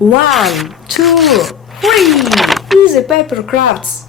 1, 2, 3. Easy paper crafts.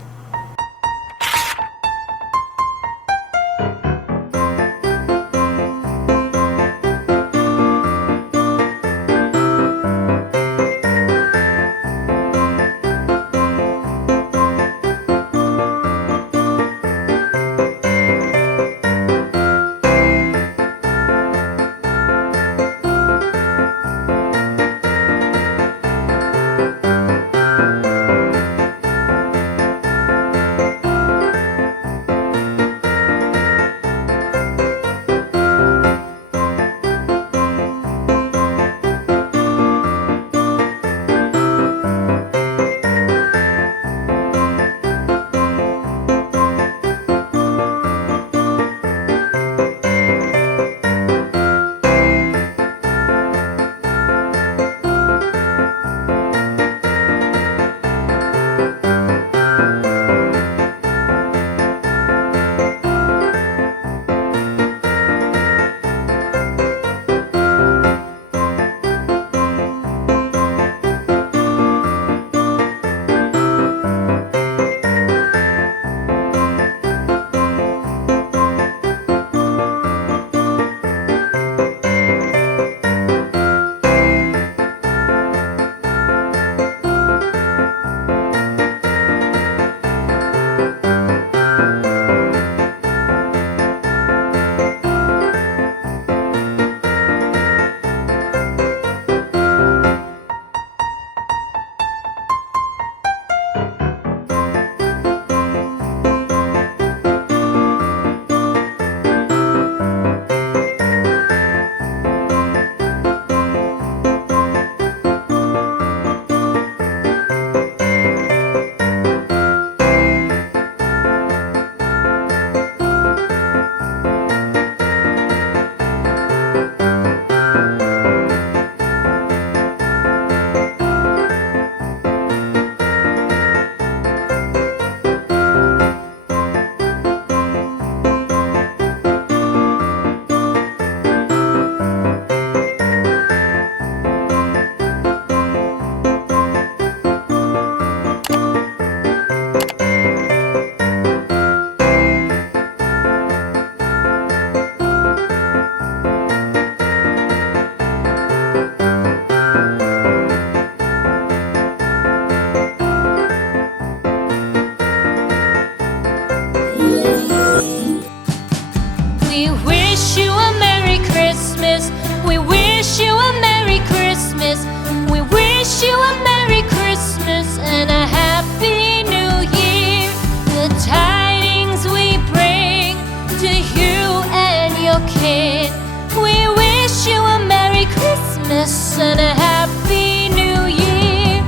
We wish you a Merry Christmas. We wish you a Merry Christmas. We wish you a Merry Christmas and a Happy New Year. The tidings we bring to you and your kid. We wish you a Merry Christmas and a Happy New Year.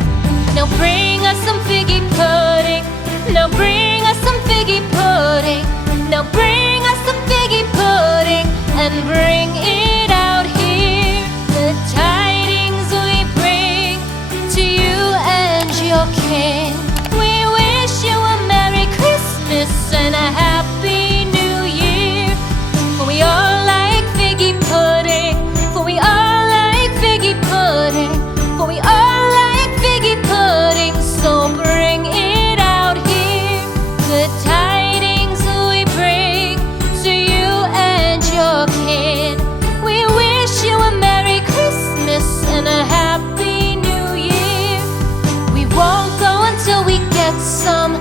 Now bring us some figgy pudding. Now bring us some figgy pudding. Now bring us some figgy pudding and bring it out here. The tidings we bring to you and your kin. We wish you a Merry Christmas and a Happy New Year. For we all like figgy pudding. For we all like figgy pudding. For we all like figgy pudding. So bring it out here. The tidings we bring to you and your kid. We wish you a Merry Christmas and a Happy New Year. We won't go until we get some.